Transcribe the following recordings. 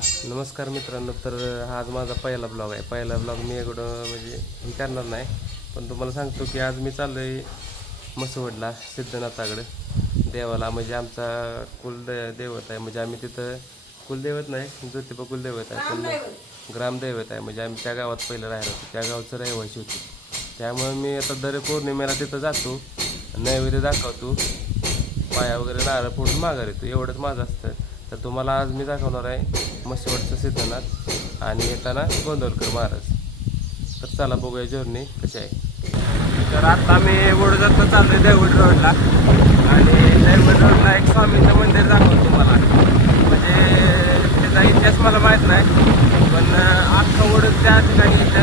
नमस्कार मित्रांनो. तर हा आज माझा पहिला ब्लॉग आहे. पहिला ब्लॉग मी एवढं म्हणजे हे करणार नाही, पण तुम्हाला सांगतो की आज मी चाललो आहे म्हसवडला सिद्धनाथाकडे देवाला. म्हणजे आमचा दैवत आहे. म्हणजे आम्ही तिथं कुलदैवत नाही, ज्योतिबा कुलदैवत आहे, पण ग्रामदैवत आहे. म्हणजे आम्ही त्या गावात पहिलं राहिलो होतो, त्या गावचं रहिवासी होतो. त्यामुळे मी आता दर पौर्णिमेला तिथं जातो, नैवेद्य दाखवतो, पाया वगैरे नारळ फोडून माघार येतो. एवढंच माझं असतं. तर तुम्हाला आज मी दाखवणार आहे म्हसवडचं सिद्धनाथ आणि येताना गोंदवलकर महाराज. तर चला बघूया जर्नी कशी आहे. तर आता मी वडोदरला चाललो आहे देवड रोडला, आणि देवड रोडला एक स्वामींचं मंदिर दाखवतो तुम्हाला. म्हणजे त्याचा इतिहास मला माहीत नाही, पण अख्खं वडोद त्या ठिकाणी येतं.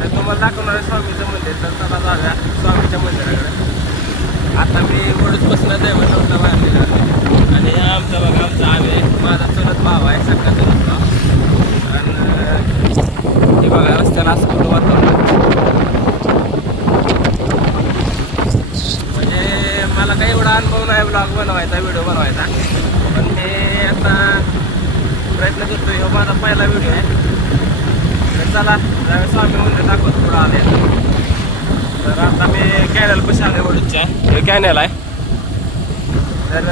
तर तुम्हाला दाखवणार आहे स्वामीचं मंदिर. तर चला जाऊया स्वामीच्या मंदिराकडे. आता मी वडूदपासून देवड रोडला बाहेर निघालो, आणि हा आमचा बघा आमचा आवे माझा चलत भाव आहे, सगळा चलत भाव. आणि हे बघा रस्त्याला असं कुठं वातावरण. म्हणजे मला काही एवढा अनुभव नाही ब्लॉग बनवायचा, व्हिडिओ बनवायचा, पण मी आता प्रयत्न करतो. हा माझा पहिला व्हिडिओ आहे. तर चला स्वामी मंदिर दाखवतो पुढं आले. तर आता मी कॅनल पाशी आले वडूदच्या. हे कॅनल आहे. तर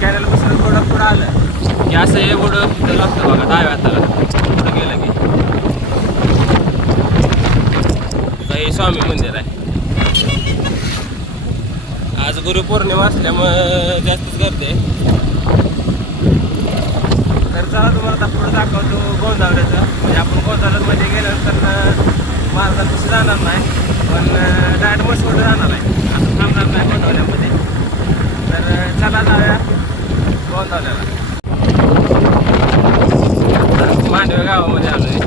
कॅनल पासून थोडं पुढं आलं की असं हे वडं तिथं लागतं बघा डाव्या हाताला. पुढं गेलं की हे स्वामी मंदिर आहे. आज गुरुपौर्णिमा असल्यामुळं जास्तच गर्दी आहे. तर चला तुम्हाला आता पुढं दाखवतो गोंदावल्याचं. म्हणजे आपण गोंदावल्यामध्ये गेल्यानंतर महाराजांपाशी जाणार नाही, पण डायरेक्ट म्हसवड जाणार आहे. असं थांबणार नाही गोंदावल्यामध्ये. तर चला जाऊया गोंदावल्याला. मांडवे गावामध्ये आलो आहे.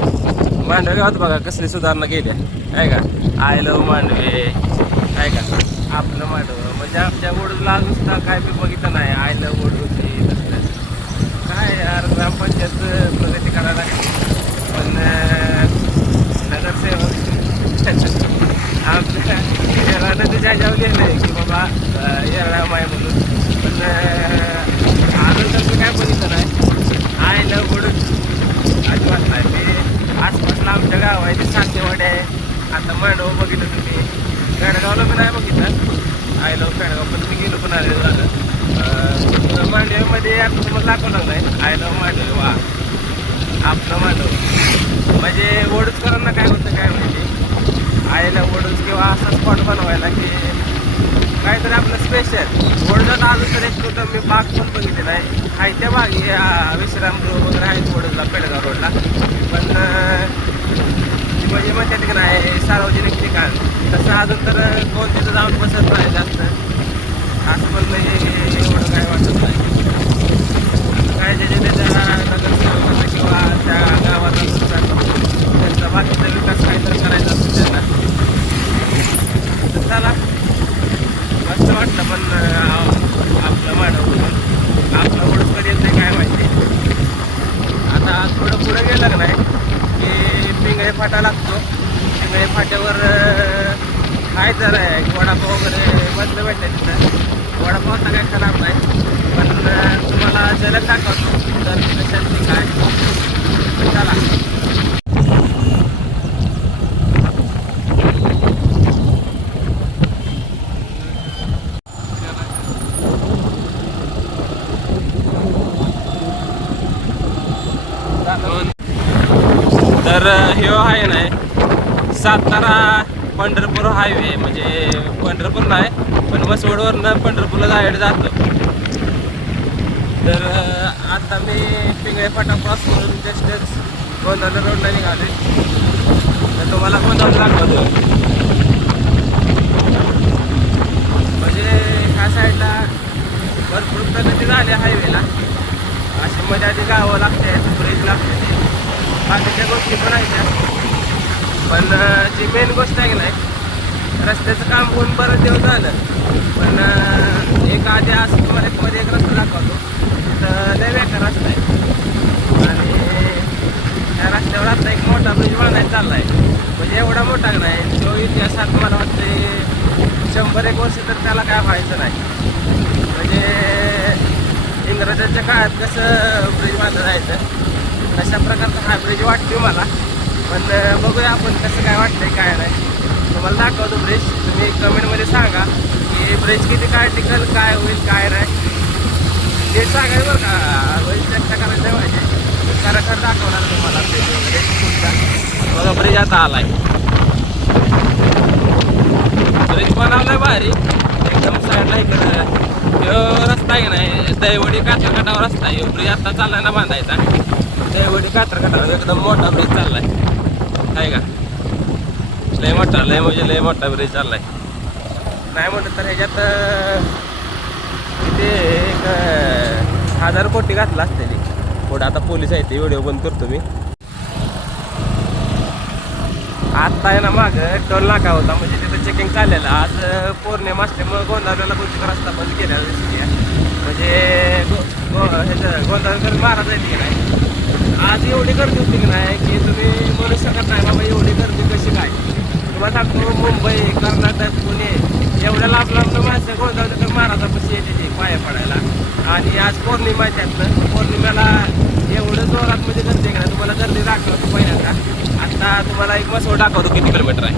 मांडवे गावात बघा कसली सुधारणा केली आहे का. आय लव मांडवे आहे का. आपलं मांडवं म्हणजे आमच्या वडूदला नुसतं काय मी बघितलं नाही. आय लव वडूद तसलं काय यार. ग्रामपंचायत प्रगती करायला लागली, पण नगरसेवक आमच्या येरळा नदीच्या ह्याच्यावर लिहिलं आहे की बाबा येरळा माय म्हणून, पण अजून तर काय बघितलं नाही. आय लव वडूद अजिबात नाही. मी आसपासला आमच्या गाव आहे ते सातेवाडी आहे. आता मांडव बघितलं तुम्ही. पेडगावला मी नाही बघितलं आय लव पेडगाव, पण मी गेलो पण आलेलं झालं. मांडव्यामध्ये आता तुम्हाला दाखवलं नाही आय लव मांडव. वा आपलं मांडव म्हणजे वडूदकरांना काय होतं काय माहिती. आय लव वडूद किंवा असा स्पॉट बनवायला की काहीतरी आपलं स्पेशल. वडोदरात अजून तर एक कुठं मी बाग पण बघितलेला आहे. आहे त्या बागी विश्रामगृह वगैरे आहेत वडोदला पेडगाव रोडला, पण म्हणजे म्हणतात की नाही सार्वजनिक ठिकाण तसं अजून तर कोण तिथं जाऊन बसत नाही जास्त. असं पण म्हणजे एवढं काय वाटत नाही. काय त्याच्या नगरसेवकांना किंवा त्या गावाचा त्यांचा बाकीचा विकास काहीतरी करायचा असतो त्यांना. तर चला मस्त वाटलं. पण आपलं मांडव आपलं ओळख कधी येतं काय माहिती. आता थोडं पुढं गेलं का नाही की पिंगळे फाटा लागतो. पिंगळे फाट्यावर काय तर आहे वडापाव वगैरे मस्त भेटतं तिथं. वडापावचा काय खराब नाही, पण तुम्हाला झलक दाखवतो तर कशाची काय. चला तर हे आहे नाही सातारा पंढरपूर हायवे. म्हणजे पंढरपूर नाही, पण म्हसवडवरनं पंढरपूरला जायला जातो. तर आता मी पिंगळे फाटा क्रॉस करून जस्टच गोंदावला रोडला निघाले. तर तुम्हाला गोंदावला दाखवतो. म्हणजे ह्या साईडला भरपूर प्रगती झाली हायवेला. अशी मध्ये आधी गावं लागते, ब्रिज लागते, बाकीच्या गोष्टी पण आहेत. पण जी मेन गोष्ट आहे की नाही, रस्त्याचं काम होऊन बरं दिवस झालं, पण एक आधी असं तुम्हाला मध्ये एक रस्ता दाखवतो. तर लय बेकार रस्ता आहे, आणि त्या रस्त्यावर आता एक मोठा ब्रिज बांधायचा चालला आहे. म्हणजे एवढा मोठा नाही, जो इतिहासात मला वाटते 100-1 वर्ष तर त्याला काय व्हायचं नाही. म्हणजे इंग्रजांच्या काळात कसं ब्रिज बांधलं जायचं तशा प्रकारचा हा ब्रिज वाटतोय मला. पण बघूया आपण कसं काय वाटतंय काय नाही. तुम्हाला दाखवतो ब्रिज. तुम्ही कमेंटमध्ये सांगा की ब्रिज किती काय टिकल, काय होईल काय नाही ते सांगाय बरं का. ब्रिज चेष्टा करायचं आहे पाहिजे. खरं दाखवणार तुम्हाला ब्रिज वगैरे पुढचा. बघा ब्रिज आता आलाय. ब्रिज बनवलाय भारी एकदम साईडला इकडं रस्ता आहे नाही. दहीवडी कात्रकाटावर रस्ता आहे. ब्रिज आता चाललाय ना बांधायचा. दहीवडी कात्रकाटावर एकदम मोठा ब्रिज चाललाय आहे का. लय मोठा, लय म्हणजे लय मोठा ब्रिज चाललाय. नाही म्हटलं तर ह्याच्यात तिथे एक 1000 कोटी घातला असते. पुढं आता पोलीस आहेत ते व्हिडिओ बंद करतो मी. आत्ता आहे ना मागं टोल नाका होता म्हणजे तिथं चेकिंग चाललेलं. आज पौर्णिमा असल्यामुळं गोंधळला बहुतेक रस्ता बंद केलेला म्हणजे ह्याचं गोंधळकर महाराज आहेत की नाही. आज एवढी गर्दी होती की नाही की तुम्ही म्हणू शकत नाही बाबा एवढी गर्दी कशी काय. तुम्हाला सांगतो मुंबई, कर्नाटक, पुणे एवढ्या लांब लांबनं माणसं गोंधळकर महाराजापाशी येते ते पाया पडायला. आणि आज पौर्णिमा आहे त्यातनं. पौर्णिमेला एवढं जोरात म्हणजे गर्दी आहे का नाही. तुम्हाला गर्दी दाखवतो पहिल्यांदा. आता तुम्हाला एक मसवड दाखवतो किती किलोमीटर आहे.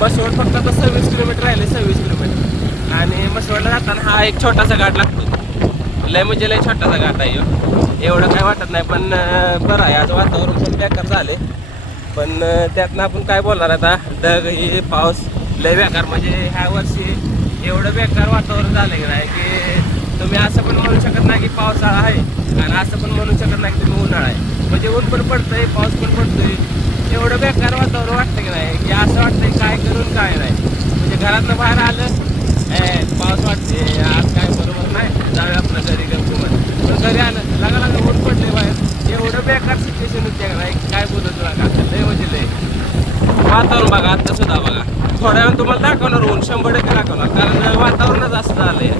मसवड फक्त आता 26 किलोमीटर राहिले. 26 किलोमीटर. आणि मसवडला जाताना हा एक छोटासा घाट लागतो. लय म्हणजे लय छोटासा घाट आहे. एवढं काय वाटत नाही पण बरं आहे. आज वातावरण पण बेकार झाले. पण त्यातनं आपण काय बोलणार आता. ढग ही पाऊस लय बेकार म्हणजे ह्या वर्षी एवढं बेकार वातावरण झालं की नाही की तुम्ही असं पण म्हणू शकत नाही की पावसाळा आहे आणि असं पण म्हणू शकत नाही की तुम्ही उन्हाळा आहे. म्हणजे ऊन पण पडतंय, पाऊस पण पडतोय. एवढं बेकार वातावरण वाटतं की नाही की असं वाटतंय काय करून काय नाही. म्हणजे घरातनं बाहेर आलं पाऊस वाटते आज काय बरोबर नाही जाऊया आपलं घरी गमगमत. पण घरी आलं लागा ऊन पडले बाहेर. एवढं बेकार सिच्युएशन होती का नाही काय बोलत नका. लय म्हणजे लय वातावरण बघा. आता सुद्धा बघा थोड्या वेळ तुम्हाला दाखवणार ऊन 100% दाखवणार. कारण वातावरणच असं झालंय.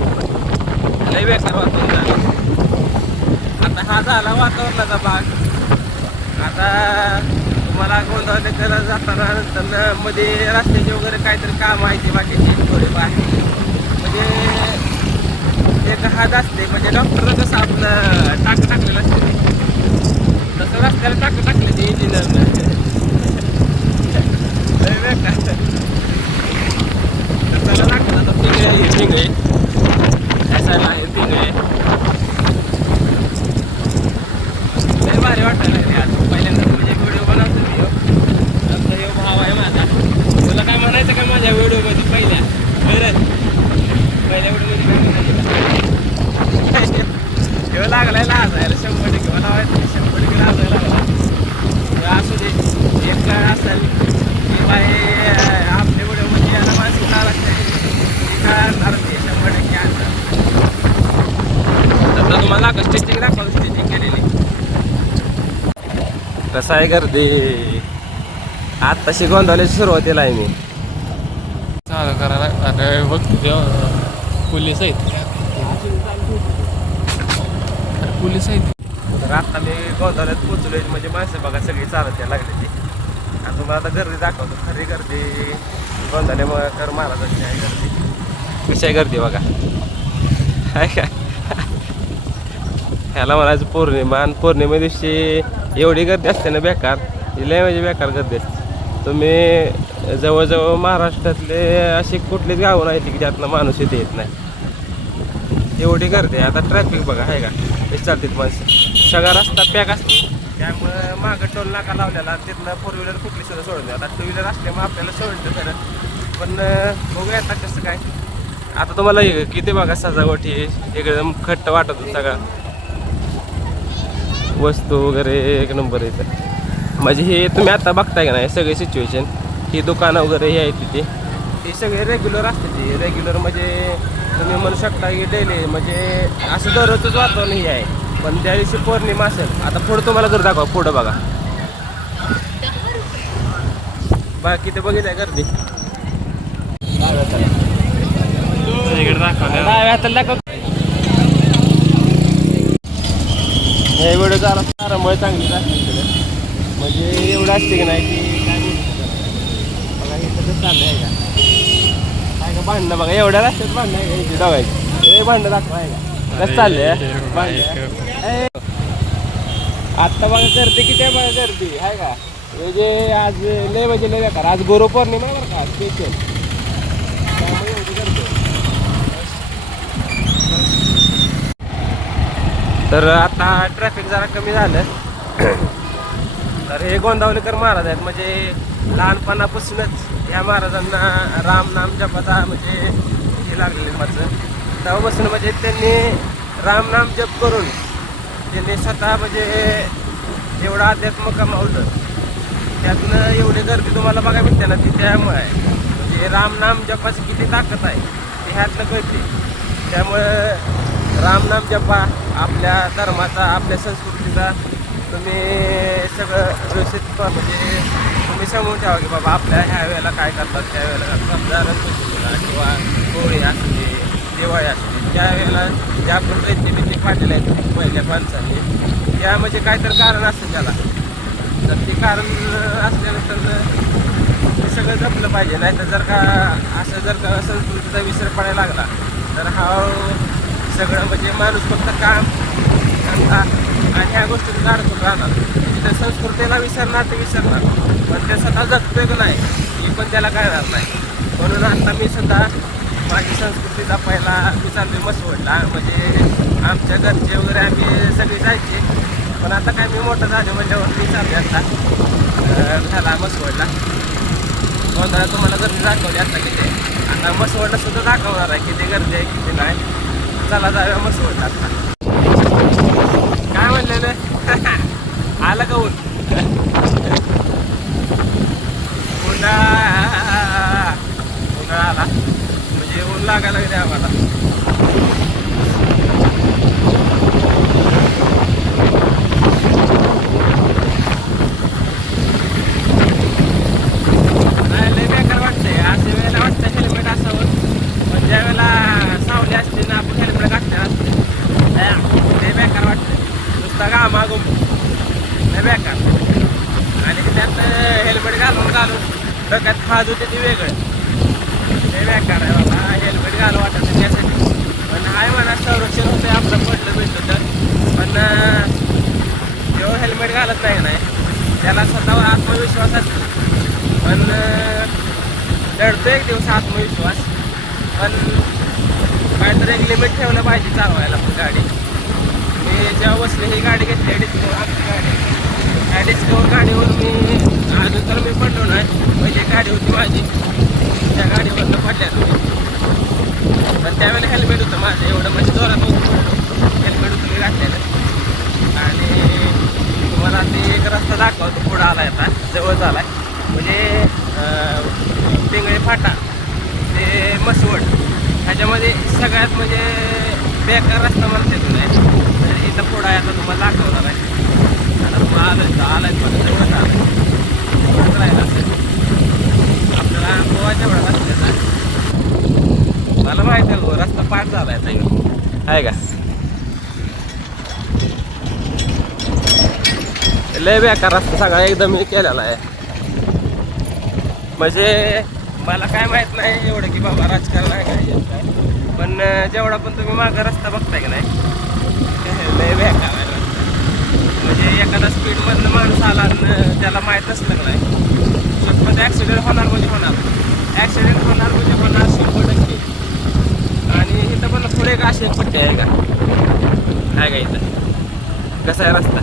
लय बेकार वातावरण झालं. आता हा झाला वातावरणाचा भाग. आता तुम्हाला गोंधळ जाताना नंतर मध्ये रस्त्याचे वगैरे काहीतरी काम आहे ते बाकीचे थोडेफार. म्हणजे एक हात असते म्हणजे डॉक्टरला कसं आपलं टाकलेलं असते तसं रस्त्याला टाकले ते इंजिनियरनं. त्याला लागतं आता पिंगळे असायला आहे पिंगळे. लय भारी वाटायला लागले आज. पहिल्यांदा म्हणजे व्हिडिओ बनवतो मी. आमचा हे भाव आहे माझा. तुला काय म्हणायचं का माझ्या व्हिडिओमध्ये पहिल्या व्हिडिओमध्ये काय म्हणायचं. तेव्हा लागलाय लाजायला 100% मला वाटतं 100% लाजायला लागला. असू दे एक काय असेल की बाई आपल्या व्हिडिओमध्ये याला माणसं लावायचं काय आणणार ते 100% आणणार. तर तुम्हाला स्टिचिंग दाखवतो. स्टिचिंग केलेली कसं आहे गर्दी. आज तशी गोंधळाची सुरुवातीला आहे मी. चालू करायला आता बघ पोलीस आहेत. पोलीस आहेत. तर आता मी गोंधळात पोचलोय म्हणजे माणसं बघा सगळी चालत यायला लागली ती. आणि तुम्हाला आता गर्दी दाखवतो. खरी गर्दी गोंधळामुळे कर महाराजांची आहे गर्दी. कशी आहे गर्दी बघा. आहे का ह्याला म्हणायचं पौर्णिमा. आणि पौर्णिमे दिवशी एवढी गर्दी असते ना बेकार. लय म्हणजे बेकार गर्दी असते. तुम्ही जवळजवळ महाराष्ट्रातले असे कुठलीच गावं नाही की ज्यातनं माणूस इथे येत नाही. एवढी गर्दी आहे. आता ट्रॅफिक बघा आहे का. ते चालतात माणसं. सगळा रस्ता पॅक असतो. त्यामुळं मागं टोल नाका लावलेला. तिथनं 4 व्हीलर कुठली सुद्धा सोडून द्या. आता 2 व्हीलर असल्यामुळे आपल्याला सोडतं खरं. पण बघूया आता कसं काय. आता तुम्हाला किती बघा सजावटी एकदम खट्ट वाटत होतं सगळं. वस्तू वगैरे एक नंबर येतं. म्हणजे हे तुम्ही आता बघताय का नाही सगळे सिच्युएशन. ही दुकानं वगैरे हे आहे तिथे ते सगळे रेग्युलर असते. ते रेग्युलर म्हणजे तुम्ही म्हणू शकता की डेली म्हणजे असं दररोजच वातावरण हे आहे. पण त्या दिवशी पौर्णिमा असेल. आता पुढं तुम्हाला जर दाखवा पुढं बघा बाकी ते बघितलं गर्दी. हे व्हिडिओ जरा तारामुळे चांगली लागते. म्हणजे एवढं असते की नाही की काय बोलू शकत. बघा हे सगळं चाललं आहे का. काय का भांडणं बघा एवढ्या रस्त्यात भांडणं आहे का. इथे बघायचं हे भांडणं दाखवा आहे का. कसं चाललंय आता बघा गर्दी किती आहे बघा गर्दी आहे का म्हणजे आज लय म्हणजे लय बेकार आज गुरु पौर्णिमा आहे बरं का स्पेशल त्यामुळे एवढी गर्दी आहे. तर आता ट्रॅफिक जरा कमी झालं तर हे गोंदावलेकर महाराज आहेत म्हणजे लहानपणापासूनच या महाराजांना राम नाम जपाचा म्हणजे हे लागलेलं माझं तेव्हापासून म्हणजे त्यांनी राम नाम जप करून त्यांनी स्वतः म्हणजे एवढं अध्यात्म कमावलं त्यातनं एवढी गर्दी तुम्हाला बघायला मिळते ना ती त्यामुळे आहे म्हणजे राम नाम जपाची किती ताकद आहे ते ह्यातनं कळते त्यामुळं राम नाम जपा आपल्या धर्माचा आपल्या संस्कृतीचा तुम्ही सगळं व्यवस्थित म्हणजे तुम्ही समजून ठेवा की बाबा आपल्या ह्या वेळेला काय करतात त्या वेळेला समजा रंगपंचमीला किंवा होळी असू दे दिवाळी असू दे त्या वेळेला ज्या आपण रीती पाडलेल्या आहेत पहिल्या माणसांनी त्या म्हणजे काहीतरी कारण असतं त्याला तर ते कारण असल्यानंतर ते सगळं जपलं पाहिजे नाही तर जर का असं जर का संस्कृतीचा विसर पडायला लागला तर हा सगळं म्हणजे माणूस फक्त काम धंदा आणि ह्या गोष्टीत अडकून राहणार तर संस्कृतीला विसरणार ते विसरणार पण ते स्वतः जगतोय का नाही हे पण त्याला कळणार नाही म्हणून आता मी सुद्धा माझी संस्कृती जपायला मी चाललोय मसवडला म्हणजे आमच्या घरचे वगैरे आम्ही सगळे जायचे पण आता काय मी मोठं झाले म्हणल्यावरती चालले आता झाला मसवडला गोंधळा तुम्हाला गर्दी दाखवली आता किती आता मसवडला सुद्धा दाखवणार आहे किती गर्दी आहे किती नाही चला जाऊया मसवडला आता काय म्हणलेलं आलं का ऊन उन्हाळा आला म्हणजे ऊन लागायला लागले आम्हाला लय बेकार वाटतंय अशा वेळेला वाटतं हेल्मेट असावं पण ज्या वेळेला सावली असते ना आपण हेल्मेट घातले असते लय बेकार वाटतं नुसता घामागून लय बेकार आणि त्यात हेल्मेट घालून डोक्यात खाज होते ते वेगळं लय बेकार आहे बाबा हेल्मेट घालून वाटत त्यासाठी पण आहे म्हणा संरक्षण होतं आपलं पडलं भेटलं तर पण जेव्हा हेल्मेट घालत नाही त्याला स्वतःवर आत्मविश्वास असतो पण चढतो एक दिवस आत्मविश्वास पण काहीतरी एक लिमिट ठेवलं पाहिजे चालवायला पण गाडी मी जेव्हा बसले ही गाडी घेतली डिस्कवर आमची गाडी त्या डिस्कवर गाडीवर मी अजून तर मी पडलो नाही म्हणजे गाडी होती माझी त्या गाडीवरनं पडल्या पण त्यावेळेला हेल्मेट होतं माझं एवढं म्हणजे जोरात होतं हेल्मेट होतं मी घातलेलं आणि तुम्हाला ते एक रस्ता दाखवतो पुढं आला आता जवळ आला म्हणजे पिंगळे फाटा ते मसवड ह्याच्यामध्ये सगळ्यात म्हणजे बेकार रस्ता म्हणते तुला तर इथं पुढं आहे आता तुम्हाला दाखवणार आहे आता पुढं आलाय मला जवळच आलं पुढंच राहिलं असेल आपल्याला गोवा जेवढा रस्त्याचा मला माहिती आहे रस्ता पाठ झाला आहे आहे का लय बेकार रस्ता सगळा एकदम मी केलेला आहे म्हणजे मला काय माहित नाही एवढं की बाबा राजकारण आहे काय पण जेवढा पण तुम्ही मागं रस्ता बघताय की नाही लय बेकार आहे म्हणजे एखादा स्पीडमधनं माणूस आला त्याला माहीत नसलं का नाही शक्यतो ॲक्सिडेंट होणार म्हणजे होणार 100% आणि इथं पण पुढे का अशी एक पट्टी आहे का इथं कसा आहे रस्ता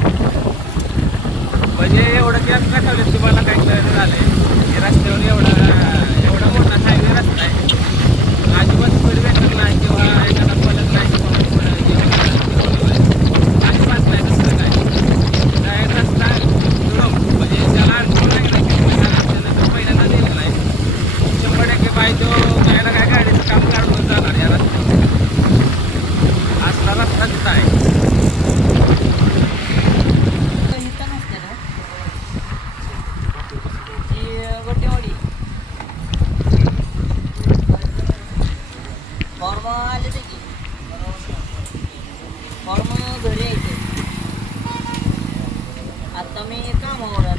म्हणजे एवढं गॅप का ठेवलेत तुम्हाला काय कळलं झालंय की रस्त्यावर एवढा मोठा हायवे रस्ता आहे अजिबात स्पीड ब्रेकर नाही किंवा एखादा पलट नाही अजिबात नाही तसं काय रस्ता म्हणजे त्याला अडचण नाही पहिल्यांदा दिलं नाही 100% पाहिजे काय ना काय गाडीचं काम काढून जाणार या रस्त्यावर असला रस्ता तिथं आहे घरी यायचे आता मी कामावर आहे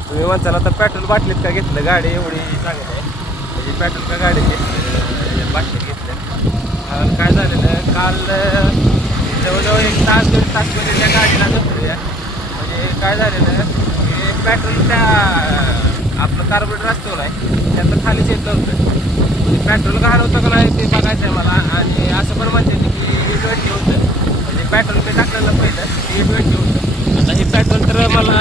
तुम्ही माणसाला तर पेट्रोल बाटलीत का घेतलं, गाडी एवढी चांगली आहे म्हणजे पेट्रोल का गाडी घेतलं, बाटलीत घेतलं. कारण काय झालेलं काल जवळजवळ 1 तास 1.5 तासमध्ये त्या गाडीला झोपलूया. म्हणजे काय झालेलं की पेट्रोल त्या आपलं कार्बोरेटर असतो नाही त्यातलं खालीच येत नव्हतं. म्हणजे पेट्रोल घाण होतं का नाही ते बघायचं आहे मला. आणि असं पण म्हणते की E20 होतं, म्हणजे पेट्रोल मी टाकलेलं पहिलं E20 होतं. आता हे पेट्रोल तर मला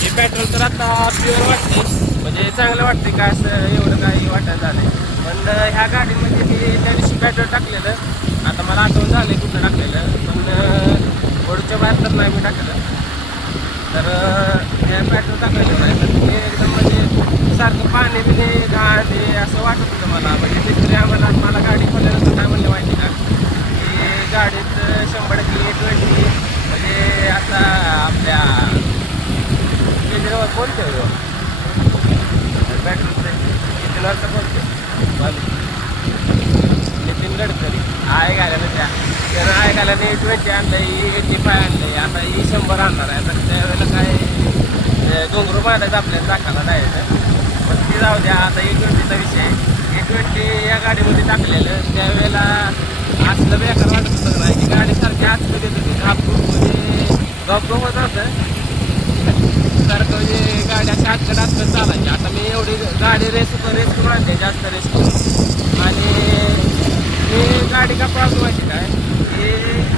हे पेट्रोल तर आता प्युअर वाटते, म्हणजे चांगलं वाटते का असं एवढं काही वाटायला झालं. पण ह्या गाडीमध्ये मी त्या दिवशी पेट्रोल टाकलेलं, आता मला आठवण झालं कुठं टाकलेलं, पण वडूच्या बाहेर तर नाही मी टाकलं. तर हे पेट्रोल टाकलेलं नाही तर ते एकदम म्हणजे सारखं पाणी बिणे घाण हे असं वाटत होतं मला. म्हणजे तिथे आम्हाला मला गाडी खोल्यानंतर काय म्हणलं माहिती का की गाडीत 100% E20 म्हणजे आता आपल्या केजरीवाल कोणते पेट्रोलचे इथेनॉलचं कोणते नितीन गडकरी आहे घालायला त्यानं आहे घालायला E20 आणलं, E85 आणलं, आता E100 आणणार आहे. तर त्यावेळेला काय डोंगर मारायचं आपल्याला टाकायला डायरेक्ट. पण ती जाऊ द्या, आता E20चा विषय. E20 या गाडीमध्ये टाकलेलं त्यावेळेला असलं बेकार वाटत होतं नाही की गाडीसारखी आचलं देत होती, म्हणजे गप होत होतं सारखं, म्हणजे गाडी अशी आचकट चालायची. आता मी एवढी गाडी रेस करून आणते, जास्त रेस करून. आणि ही गाडी का प्रॉब्लेम माहिती काय, हे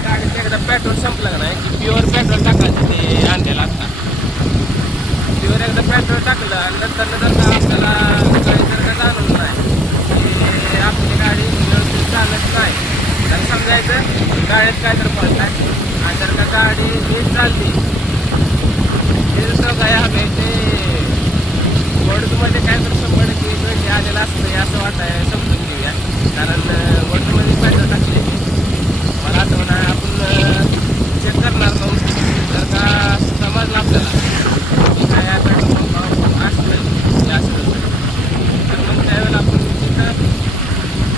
गाडीचं एकदा पेट्रोल संपलं का नाही की प्युअर पेट्रोल टाकायचं ते आणलेलं. आता प्युअर एकदा पेट्रोल टाकलं आणि नंतर जर का आपल्याला गाडी जर का जाणवलं नाही की आपली गाडी व्यवस्थित चालत नाही, तर समजायचं गाडीत काय तर पडत आहे. आणि जर का गाडी नीट चालली तर काय हवे ते वडूमध्ये काय तर 100% E20 आलेलं असतं असं वाटाय समजून घेऊया. कारण वडूमध्ये पेट्रोल टाकले मला आठवण आहे, आपण चेक करणार नव्हतं. जर का समजलं आपल्याला की काय पेट्रोल पंप असलं हे असलं तर मग त्यावेळेला आपण तिथं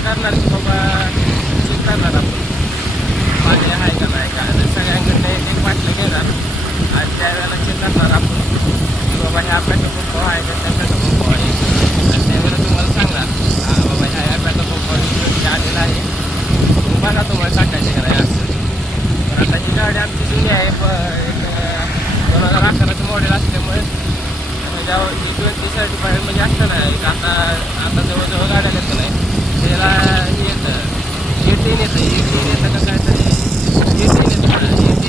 करणार की बाबा चेक करणार आपण पाणी आहे का नाही का. सगळ्यांकडनं एक बाटलं घेणार आणि त्यावेळेला चेक करणार आपण की बाबा ह्या पेट्रोल पंप आहे का त्या पेट्रोल पंप आहे. आणि त्यावेळेला तुम्हाला सांगणार हा बाबा ह्या पेट्रोल पंपावर आलेला आहे, बघा तुम्हाला टाकायचे का नाही असं. पण आता ही गाडी आमची जुनी आहे, एक 2011चं मॉडेल असल्यामुळे त्याच्यावर E20 सर्टिफाईड म्हणजे असतं नाही. आता जवळजवळ गाड्या घेतलं नाही त्याला हे येतं 18 येतं का काहीतरी 18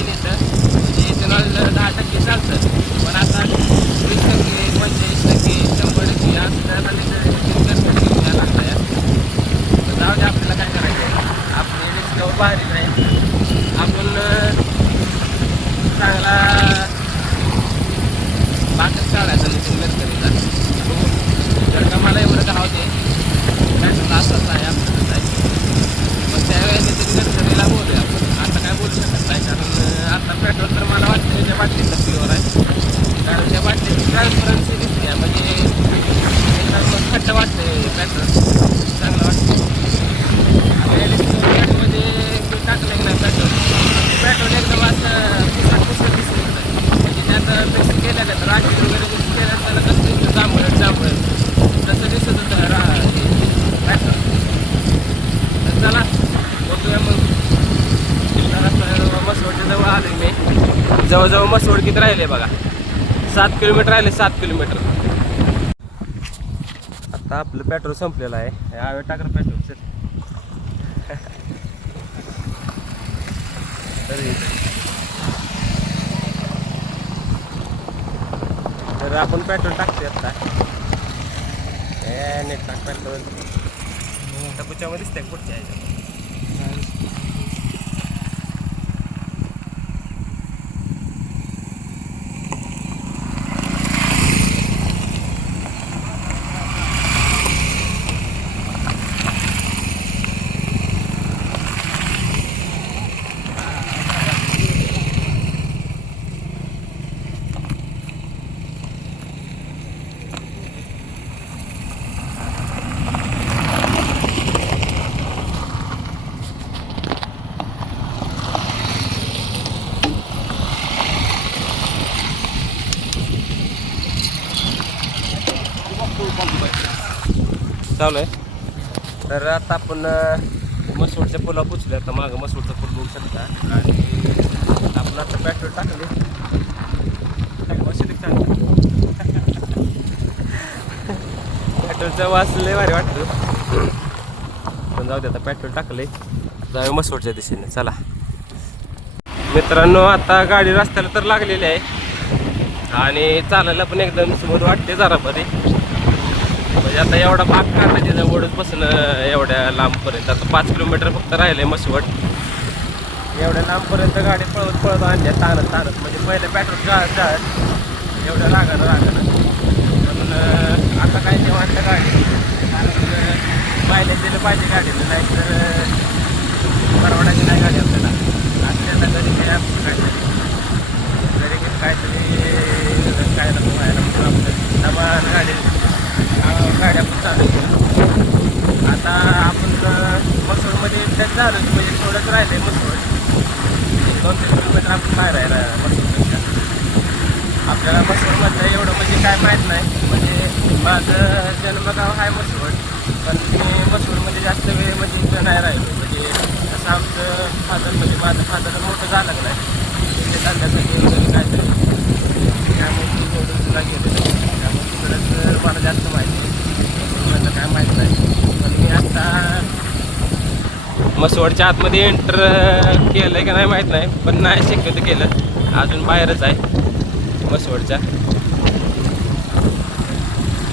येतं म्हणजे इथेनॉल 10% चालतं. पण आता 20%, 45%, 100% असं घ्यायला लागतं या. तर जाऊ दे, आपल्याला काय करायचं आहे, आपली रिस्क भारी नाही, आपण चांगला बाकच काढायचा नितीन गडकरीचा. जर का मला एवढं का होते पेट्रोल असंच आहे आपल्याला आहे, मग त्यावेळेस नितीन गडकरीला बोलूया आपण. आता काय बोलू शकत नाही कारण आता पेट्रोल तर मला वाटतं त्याच्या बाटलीचं प्युअर आहे. कारण त्या बाटलीची ट्रान्सपरन्सी दिसते आहे, म्हणजे एकदम खट्ट वाटते पेट्रोल, चांगलं वाटतं. आता इलेक्ट्रिक गाडीमध्ये टाकलं की नाही पेट्रोल एकदम असं पुसट दिसून येतं. म्हणजे त्यात मिक्स केल्या तर राखेल वगैरे मिक्स केल्या त्याला कसं दिसतं जांभळं तसं दिसत होतं पेट्रोल. तर चला बघूया मग. मसवडच्या जवळ आले मी, जवळजवळ मसवड किती राहिले बघा, 7 किलोमीटर राहिले, 7 किलोमीटर. आता आपलं पेट्रोल संपलेलं आहे, यावेळी टाकलं पेट्रोल सर. तर आपण पेट्रोल टाकतोय आता. नेट टाक पेट्रोल टपूच्यामध्ये दिसतंय पुढच्या ह्याच्यात. चालू आहे. तर आता आपण मसवडच्या पुलावर पोचलो. आता मागं मसवडचा पूल बघू शकता. आणि आपण आता पेट्रोल टाकले. पेट्रोलचा वास लय भारी वाटतो. पण जाऊ दे, आता पेट्रोल टाकले. जाऊ मसवडच्या दिशेने. चला मित्रांनो, आता गाडी रस्त्याला तर लागलेली आहे आणि चालायला पण एकदम स्मूथ वाटते जरा मध्ये. म्हणजे आता एवढा भाग काढला त्याच्या वडूचपासून एवढ्या लांबपर्यंत. आता 5 किलोमीटर फक्त राहिले मसवड. एवढ्या लांबपर्यंत गाडी पळत पळत आणल्या ताणत ताणत. म्हणजे पहिले पेट्रोल जाळत एवढ्या रागानं म्हणून आता काय ते वाटलं गाडी. कारण मायलेज दिलं पाहिजे गाडीनं, नाहीतर परवडायची नाही गाडी आपल्याला. असल्याला घरी काय काहीतरी काय नको व्हायला म्हणून आपलं नमान गाडी आपण चालू. आता आपण मसवडमध्ये टच झालो म्हणजे थोडंच राहिलं आहे. मसवड 2-3 किलोमीटर आपण बाहेर राहिला मसवडपेक्षा. आपल्याला मसवडमधलं एवढं म्हणजे काय माहीत नाही. म्हणजे माझं जन्मगाव आहे मसवड, पण मी मसवडमध्ये जास्त वेळ म्हणजे इथं नाही राहिलो. म्हणजे असं आमचं फादर म्हणजे माझं फादर मोठं झालं नाही ते धंद्यासाठी वगैरे काहीतरी, त्यामुळे तुला गेलेलं. त्यामुळे तिकडंच मला जास्त माहिती आहे. मसवडमधलं काय माहीत नाही. पण मी आता मसवडच्या आतमध्ये एंटर केलं आहे का नाही माहीत नाही, पण नाही शक्यतो केलं. अजून बाहेरच आहे मसवडच्या.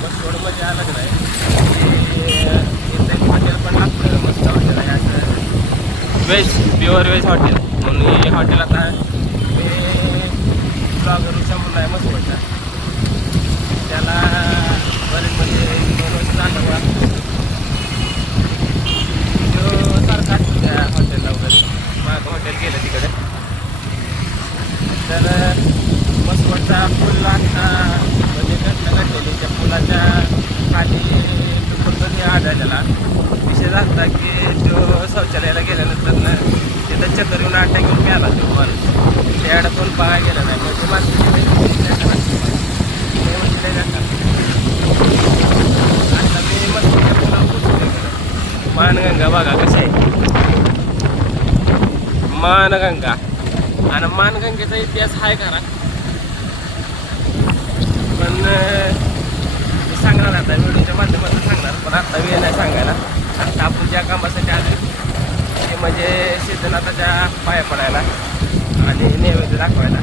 मसवडमध्ये आलं का नाही इथं हॉटेल पण लागतं. मस्त हॉटेल आहे असं व्हेज, प्युअर व्हेज हॉटेल. म्हणून हे हॉटेल आता मी ब्लॉगर म्हणून आहे मसवडचा. त्याला बरेच म्हणजे 2 वर्ष झालं बघा. तो सारखा असतो त्या हॉटेलला वगैरे. माझं हॉटेल गेलं तिकडे. तर मसवडचा पूल आता म्हणजे घटना घडलेली. त्या पुलाच्या खाली दुर्घटना आढळलेला विषय झाला की तो शौचालयाला गेल्यानंतर तिथं चक्कर येऊन अटॅक घेऊन मिळाला तो माणूस. त्याकडे पण पाहायला गेला नाही. म्हणजे माणसं आता मी मसवडच्या पुलावर पोचलो. मानगंगा बघा कशी आहे मानगंगा. आणि मानगंगेचा इतिहास आहे खरा, पण सांगणार आता व्हिडिओच्या माध्यमातून सांगणार. पण आता वेळ नाही सांगायला. आता आपण ज्या कामासाठी आलो ते म्हणजे सिद्धनाथाच्या पाया पडायला आणि नैवेद्य दाखवायला.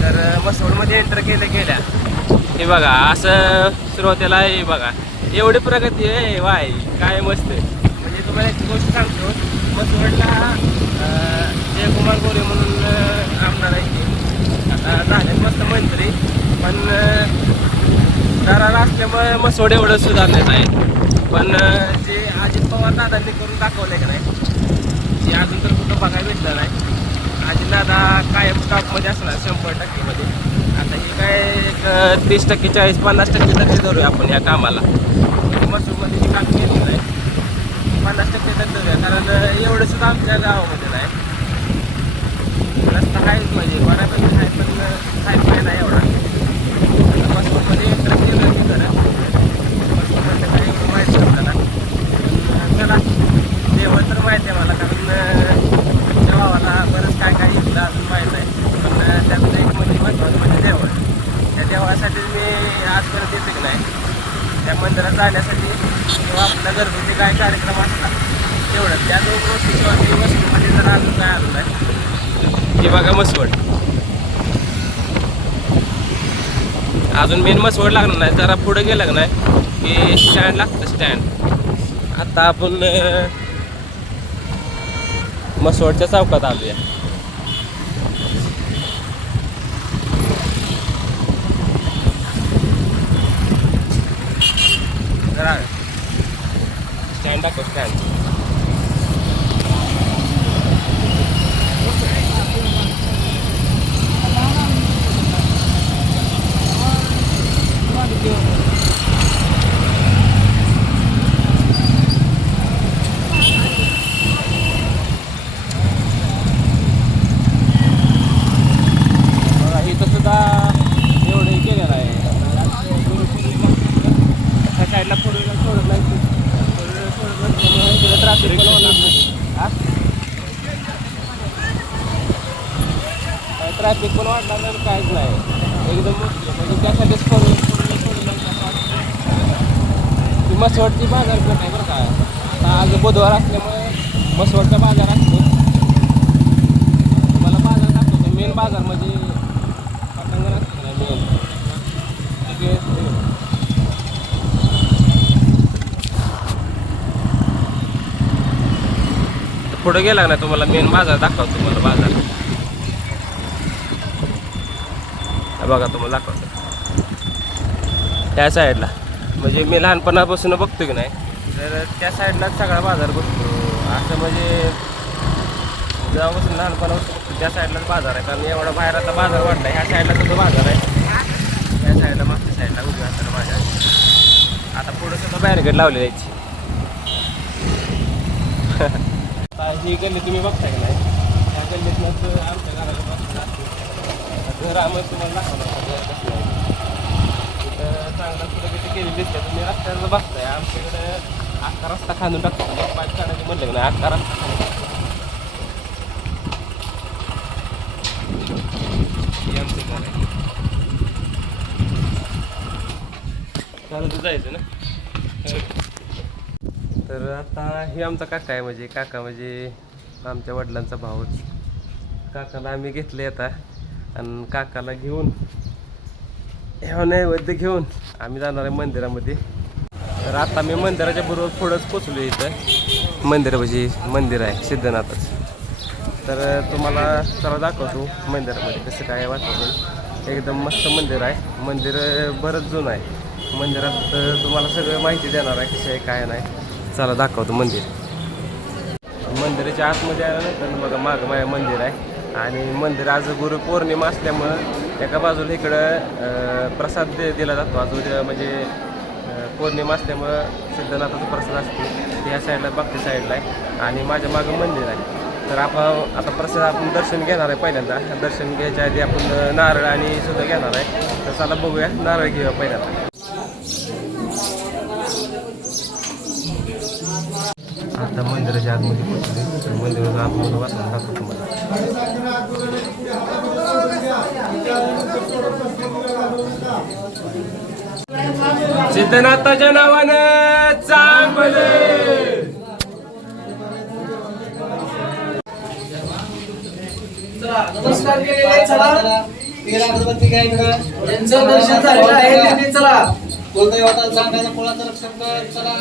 तर मसवडमध्ये एंटर गेल्या हे बघा असं सुरुवातीला हे बघा एवढी प्रगती आहे. वाय काय मस्त. म्हणजे तुम्हाला एक गोष्ट सांगतो. मसवडला जयकुमार गोरे म्हणून आमदार आहे की आता झाले मस्त मंत्री, पण दरारा असल्यामुळे मसवड एवढं सुधारण्यात आहे. पण जे अजित पवार दादांनी करून दाखवलं आहे का नाही ते अजून तर कुठं बघायला भेटलं नाही. अजित दादा कायम टॉपमध्ये असणार 100%मध्ये. आता हे काय एक 30%, 40%, 50% तरी धरूया आपण या कामाला. मसवडमध्ये हे काम केलेलं नाही 50% तरी धरूया. कारण एवढं सुद्धा आमच्या गावामध्ये नाही. रस्ता आहेच म्हणजे बऱ्यापैकी आहे, पण काय नाही एवढा. मसवडमध्ये एंटर केलं की खरं मसवडमध्ये काही एवढं माहिती आहे आपल्याला. चला देवळ तर माहिती आहे मला, कारण आमच्या भावाला बरंच काय काय इथलं अजून माहीत आहे. पण त्यातलं एक म्हणजे महत्त्वाचं म्हणजे देवळ. त्या देवळासाठी मी आजपर्यंत येते की नाही. त्या मंदिरात जाण्यासाठी किंवा आपल्या घरगुती काय कार्यक्रम असला तेवढं त्या 2 गोष्टीशिवाय मी मसवडमध्ये जर अजून काय आलो नाही. हे बघा मसवड. अजून मेन मसवड लागणार नाही. जरा पुढे गेलं का नाही की स्टँड लागतं स्टँड. आता आपण मसवडच्या चौकात आलूया. जरा स्टँड दाखव स्टँड. इथं सुद्धा एवढं केलेलं आहे. साईडला फोर व्हीलर सोडत नाही फोर व्हीलर सोडत नसल्यामुळे इकडे ट्रॅफिक पण होणार नाही. ट्रॅफिक पण वाढणार नाही काहीच नाही एकदम म्हणजे त्यासाठीच फोर व्हीलर सोडून ती मसवडची बाजारपेठ आहे बरं का. आता आज बुधवार असल्यामुळे मसवडचा बाजार असतो. मला बाजार दाखवतो मेन बाजार म्हणजे पटांगण असतो ना मेन पुढे गेला ना तुम्हाला मेन बाजार दाखवतो. तुम्हाला बाजार बघा तुम्हाला दाखवतो त्या साईडला म्हणजे मी लहानपणापासून बघतो की नाही तर त्या साईडलाच सगळा बाजार बसतो असं म्हणजे जेव्हापासून लहानपणापासून बघतो त्या साईडलाच बाजार आहे. कारण एवढा बाहेर आता बाजार वाढला ह्या साईडला सुद्धा बाजार आहे. ह्या साईडला मागच्या साईडला उभ्या असताना बाजार आता पुढं सुद्धा बॅरिकेड लावली जायची. ही गल्ली तुम्ही बघताय की नाही ह्या गल्लीतनंच आमच्या घराच्या पासून असते घर आम्ही तुम्हाला दाखवणार घर कसं आहे तिथं चांगलं प्रगती केली दिसते. तुम्ही रस्त्यावर बघताय आमच्याकडे अख्खा रस्ता खांदून टाकतो. एक पाईप काढायचं म्हणलं की नाही अख्खा रस्ता आमचं घर आहे. चालत जायचं ना. तर आता हे आमचा काका आहे म्हणजे काका म्हणजे आमच्या वडिलांचा भाऊच. काकाला आम्ही घेतले आता आणि काकाला घेऊन ह्या नैवेद्य घेऊन आम्ही जाणार आहे मंदिरामध्ये. तर आता मी मंदिराच्या बरोबर पुढंच पोचलो. इथं मंदिरापाशी मंदिर आहे सिद्धनाथाचं. तर तुम्हाला चला दाखवतो मंदिरामध्ये कसं काय वातावरण. एकदम मस्त मंदिर आहे. मंदिर बरंच जुनं आहे. मंदिरात तुम्हाला सगळं माहिती देणार आहे कशी आहे काय नाही. चला दाखवतो मंदिर. मंदिराच्या आतमध्ये आल्यानंतर बघा मागं माझ्या मंदिर आहे आणि मंदिर आज गुरुपौर्णिमा असल्यामुळं एका बाजूला इकडं प्रसाद दिला जातो. आज उद्या म्हणजे पौर्णिमा असल्यामुळं सिद्धनाथाचा प्रसाद असतो ह्या साईडला बागच्या साईडला आहे आणि माझ्या मागं मंदिर आहे. तर आपण आता प्रसाद आपण दर्शन घेणार आहे. पहिल्यांदा दर्शन घ्यायच्या आधी आपण नारळ आणि सुद्धा घेणार आहे. तर चला बघूया नारळ घेऊया पहिल्यांदा. आता मंदिराच्या आतमध्ये पोहोचले. मंदिराच्या आतमध्ये वाचून दाखवतो तुम्हाला. सिद्धनाथाच्या नावानं चांगले नमस्कार केलेले चला तेरा अगरबत्ती घ्यायचं यांचं दर्शन झालेलं आहे त्यांनी चला कुलदैवताला सांगायचं फळाचं रक्षण कर चला.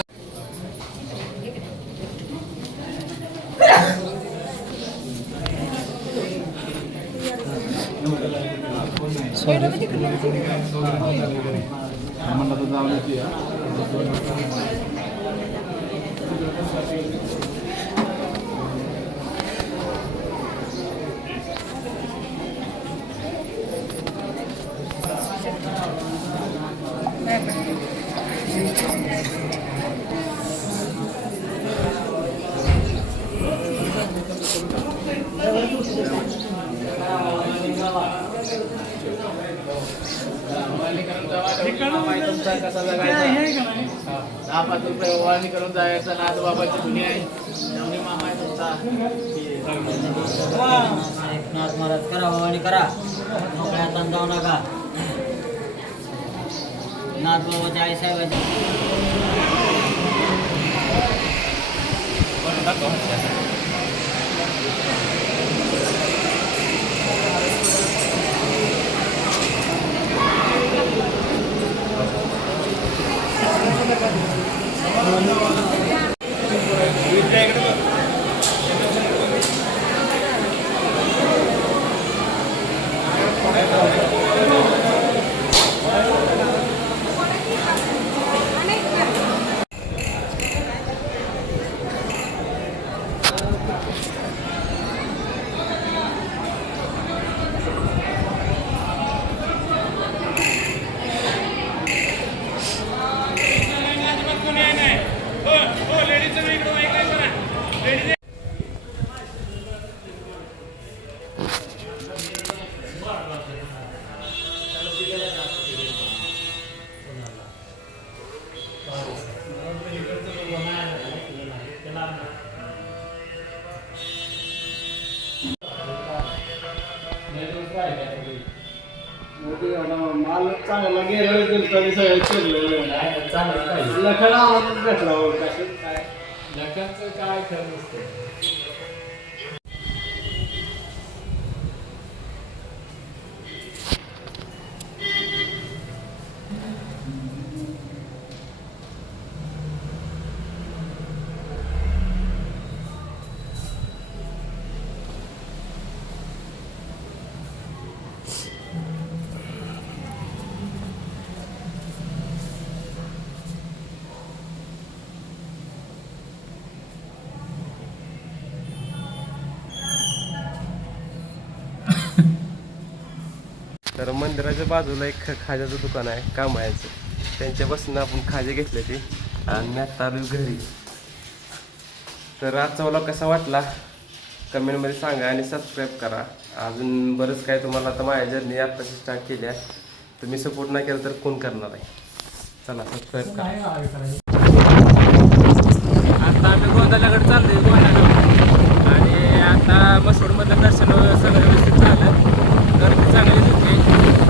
कसा जगायचा 10-5 रुपये ओवाळणी करून जायचं. नाथबाबाची दुनिया आहे. नवनी मामा आहे तुमचा. नाथ महाराज करा भवानी करा मोकळ्या हातानं जाऊ नका. नाथ बाबाच्या आई साहेबाची माल चांगला गेला तरी सगळं चिरलेलं लखन आवाज भेटला कसं काय लग्नाचं काय खरं नसतं. तर मंदिराच्या बाजूला एक खाज्याचं दुकान आहे कामायचं, त्यांच्यापासून आपण खाजे घेतले ते आणि मी आता आलो घरी. तर आजचा व्लॉग कसा वाटला कमेंटमध्ये सांगा आणि सबस्क्राईब करा. अजून बरंच काय तुम्हाला आता माझ्या जर्नी आत्ताची स्टार्ट केली आहे, तुम्ही सपोर्ट नाही केला तर कोण करणार आहे. चला सबस्क्राईब करा. आता आम्ही गोंदाल्याकडे चाललोय गोंदाल्याकडे आणि आता मसवडमधलं दर्शन सगळं व्यवस्थित झालं. गर्दी चांगलीच होती.